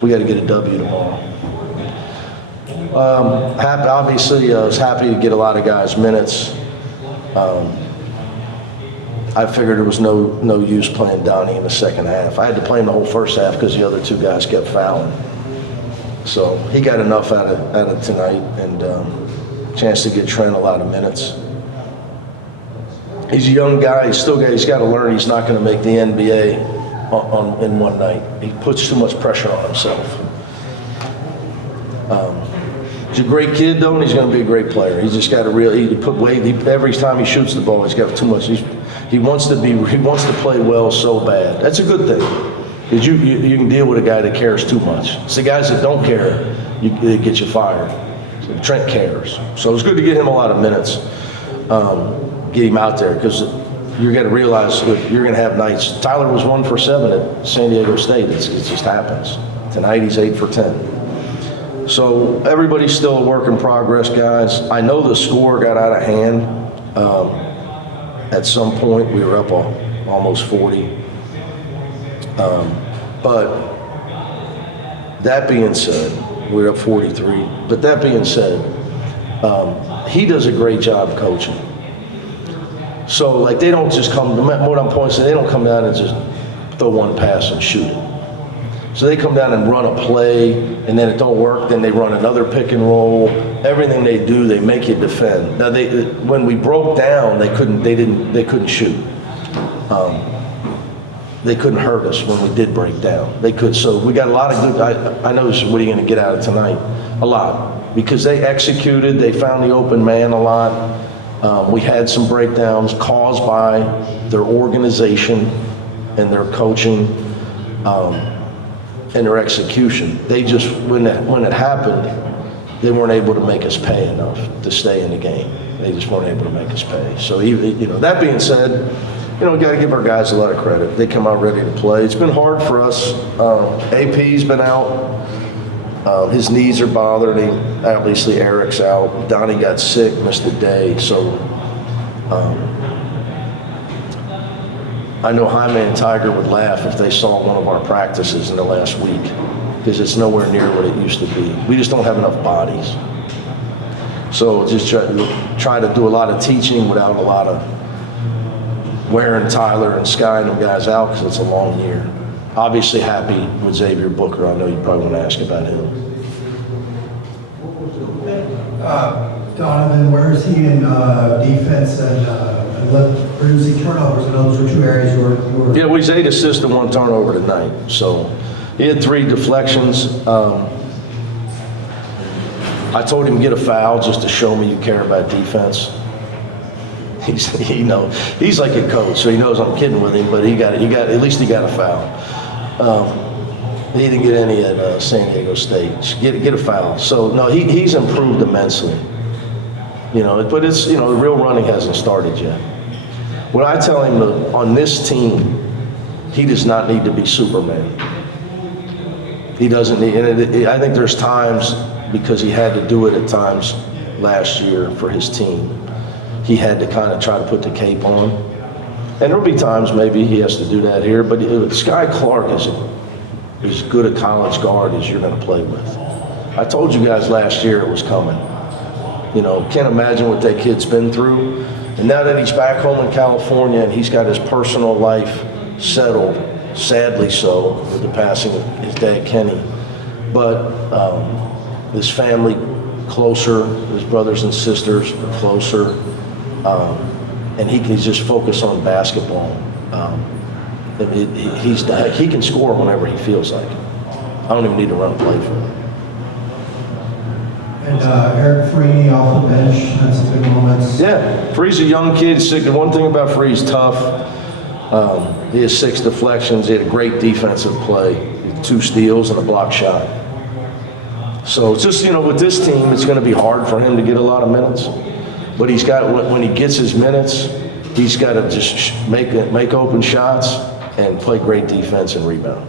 We got to get a W tomorrow. Obviously, I was happy to get a lot of guys minutes. I figured there was no use playing Donnie in the second half. I had to play him the whole first half because the other two guys kept fouling. So he got enough out of tonight, and chance to get Trent a lot of minutes. He's a young guy. He's got to learn. He's not going to make the NBA in one night. He puts too much pressure on himself. He's a great kid though, and he's going to be a great player. He's just got to every time he shoots the ball, he's got too much. He wants to play well so bad. That's a good thing, because you can deal with a guy that cares too much. It's the guys that don't care that get you fired. So Trent cares, so it's good to get him a lot of minutes. Get him out there, because you're going to realize you're going to have nights. Tyler was 1 for 7 at San Diego State. It just happens. Tonight he's 8 for 10. So everybody's still a work in progress, guys. I know the score got out of hand. At some point we were up almost 40. But that being said, we're up 43. But that being said, he does a great job coaching. So, like, they don't just come, what I'm pointing to, they don't come down and just throw one pass and shoot it. So they come down and run a play, and then it don't work, then they run another pick and roll. Everything they do, they make you defend. Now, when we broke down, they couldn't shoot. They couldn't hurt us when we did break down. They could, so we got a lot of good, I know this is what are you going to get out of tonight? A lot. Because they executed, they found the open man a lot. We had some breakdowns caused by their organization and their coaching and their execution. They just, when it happened, they weren't able to make us pay enough to stay in the game. They just weren't able to make us pay. So, that being said, we got to give our guys a lot of credit. They come out ready to play. It's been hard for us. AP's been out. His knees are bothering him. Obviously, Eric's out. Donnie got sick, missed a day. So I know Jaime and Tiger would laugh if they saw one of our practices in the last week, because it's nowhere near what it used to be. We just don't have enough bodies. So just try to do a lot of teaching without a lot of wearing Tyler and Sky and them guys out, because it's a long year. Obviously happy with Xavier Booker. I know you probably want to ask about him. Donovan, where is he in defense and producing turnovers? And those are two areas you were... Yeah, well, he's 8 assists and 1 turnover tonight. So he had 3 deflections. I told him get a foul just to show me you care about defense. He's like a coach, so he knows I'm kidding with him, but at least he got a foul. He didn't get any at San Diego State. Get a foul. So no, he's improved immensely. But it's the real running hasn't started yet. When I tell him on this team, he does not need to be Superman. He doesn't need, and I think there's times, because he had to do it at times last year for his team, he had to kind of try to put the cape on. And there'll be times maybe he has to do that here, but Sky Clark is as good a college guard as you're going to play with. I told you guys last year it was coming. Can't imagine what that kid's been through. And now that he's back home in California and he's got his personal life settled, sadly so, with the passing of his dad, Kenny, but his family closer, his brothers and sisters are closer, and he can just focus on basketball. He can score whenever he feels like it. I don't even need to run a play for him. And Eric Freeney off the bench, had some big moments. Yeah, Free's a young kid. The one thing about Free's tough. He has 6 deflections. He had a great defensive play, 2 steals and a block shot. So it's just, with this team, it's going to be hard for him to get a lot of minutes. But he's got, when he gets his minutes, he's got to just make open shots and play great defense and rebound.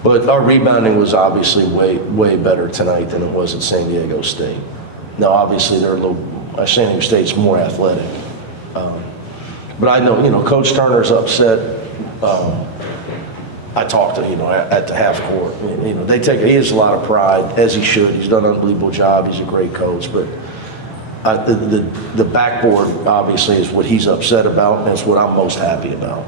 But our rebounding was obviously way better tonight than it was at San Diego State. Now, obviously, San Diego State's more athletic. But I know, Coach Turner's upset. I talked to, at the half court. He has a lot of pride, as he should. He's done an unbelievable job. He's a great coach, but the backboard obviously is what he's upset about, and it's what I'm most happy about.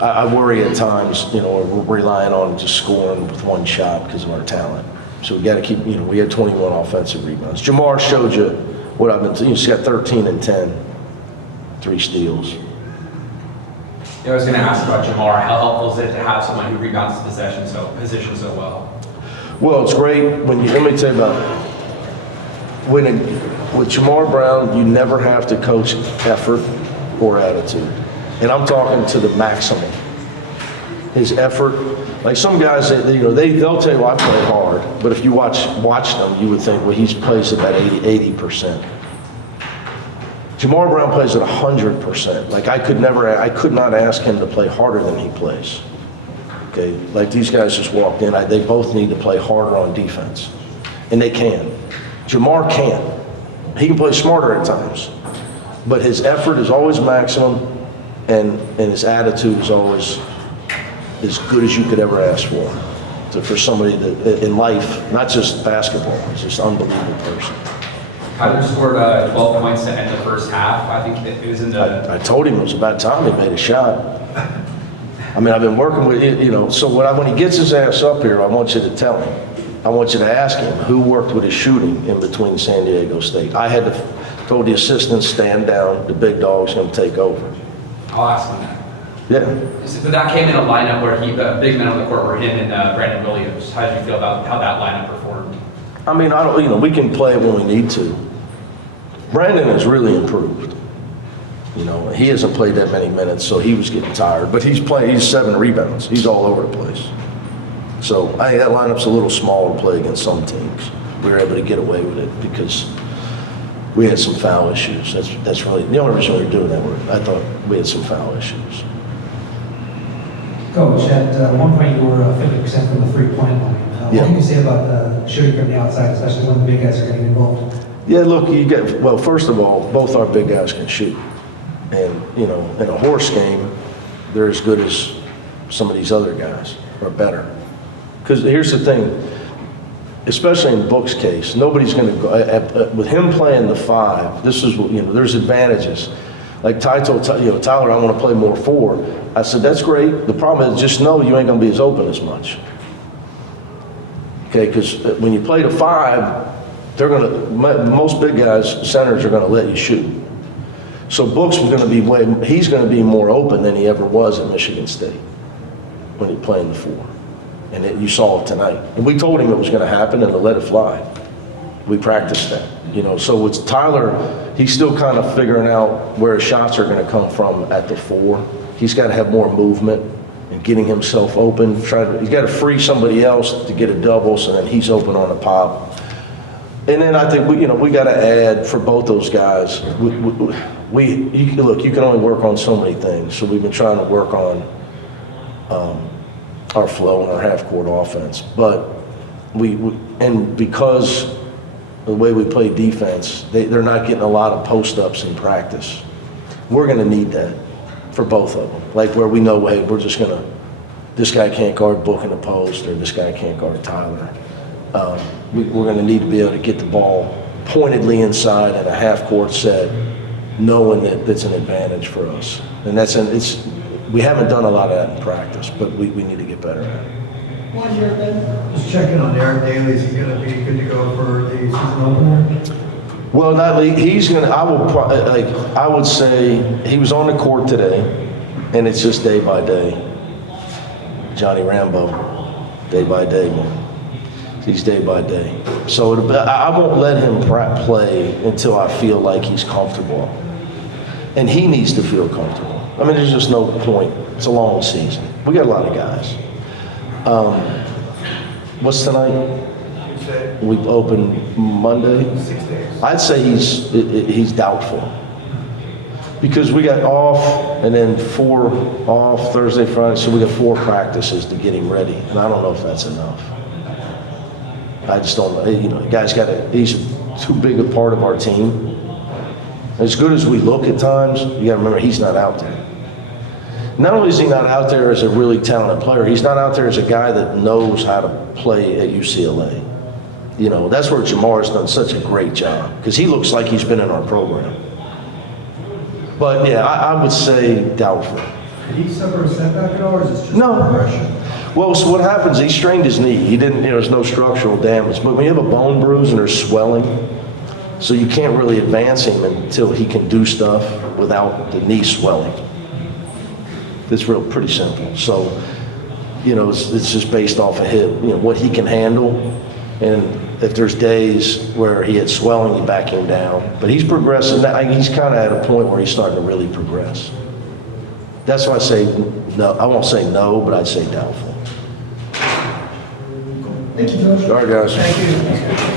I worry at times, we're relying on just scoring with one shot because of our talent. So we got to keep, we had 21 offensive rebounds. Jamar showed you what I've been, he's got 13 and 10, 3 steals. Yeah, I was going to ask about Jamar. How helpful is it to have someone who rebounds the position so well? Well, it's great when let me tell you about with Jamar Brown, you never have to coach effort or attitude. And I'm talking to the maximum. His effort, like some guys, they'll tell you, I play hard, but if you watch them, you would think, well, he plays about 80%. Jamar Brown plays at 100%. Like I could not ask him to play harder than he plays. Okay, like these guys just walked in, they both need to play harder on defense, and they can. Jamar can. He can play smarter at times, but his effort is always maximum, and his attitude is always as good as you could ever ask for somebody that in life, not just basketball, he's just an unbelievable person. Tyler scored 12 points to end the first half. I think it was in the... I told him it was about time he made a shot. I mean, I've been working with, so when he gets his ass up here, I want you to tell him. I want you to ask him who worked with his shooting in between San Diego State. I had told the assistants, stand down, the big dog's going to take over. I'll ask him that. Yeah. But that came in a lineup where the big men on the court were him and Brandon Williams. How did you feel about how that lineup performed? I mean, we can play it when we need to. Brandon has really improved. He hasn't played that many minutes, so he was getting tired. But he's 7 rebounds. He's all over the place. So I think that lineup's a little small to play against some teams. We were able to get away with it because we had some foul issues. That's really the only reason we were doing that. I thought we had some foul issues. Coach, at one point you were 50% from the three-point line. What can you say about shooting from the outside, especially when the big guys are getting involved? Yeah, look, first of all, both our big guys can shoot. And, in a horse game, they're as good as some of these other guys, or better. Because here's the thing, especially in Book's case, nobody's going to go, with him playing the 5, there's advantages. Like Ty told, Tyler, I want to play more 4. I said, that's great. The problem is just know you ain't going to be as open as much. Okay, because when you play the 5, most big guys, centers are going to let you shoot. So Book's going to be he's going to be more open than he ever was at Michigan State when he playing the 4. And you saw it tonight. And we told him it was going to happen and to let it fly. We practiced that. So with Tyler, he's still kind of figuring out where his shots are going to come from at the 4. He's got to have more movement and getting himself open. He's got to free somebody else to get a double, so then he's open on a pop. And then I think we got to add for both those guys. You can only work on so many things. So we've been trying to work on our flow and our half-court offense. But because the way we play defense, they're not getting a lot of post-ups in practice. We're going to need that for both of them. Like where we know, hey, this guy can't guard Book in the post, or this guy can't guard Tyler. We're going to need to be able to get the ball pointedly inside in a half-court set, knowing that that's an advantage for us. And we haven't done a lot of that in practice, but we need to get better at it. Just checking on Eric Daly. Is he going to be good to go for the season opener? Well, he's going to. I would say he was on the court today, and it's just day by day. Johnny Rambo, day by day, man. He's day by day. So I won't let him play until I feel like he's comfortable, and he needs to feel comfortable. I mean, there's just no point. It's a long season. We got a lot of guys. What's tonight? Tuesday. We open Monday. 6 days. I'd say he's doubtful because we got off and then 4 off Thursday, Friday, so we got 4 practices to get him ready, and I don't know if that's enough. I just don't know. The guy's he's too big a part of our team. As good as we look at times, you got to remember he's not out there. not only is he not out there as a really talented player, he's not out there as a guy that knows how to play at UCLA. You know, that's where Jamar's done such a great job, because he looks like he's been in our program. But yeah, I would say doubtful. Did he suffer a setback at all, or is this just No. progression? Well, so what happens, he strained his knee. He didn't, there's no structural damage. But when you have a bone bruise and there's swelling, so you can't really advance him until he can do stuff without the knee swelling. It's pretty simple. So, you know, it's just based off of what he can handle. And if there's days where he had swelling, you back him down. But he's progressing. He's kind of at a point where he's starting to really progress. That's why I say no. I won't say no, but I'd say doubtful. Thank you, Coach. All right, guys. Thank you.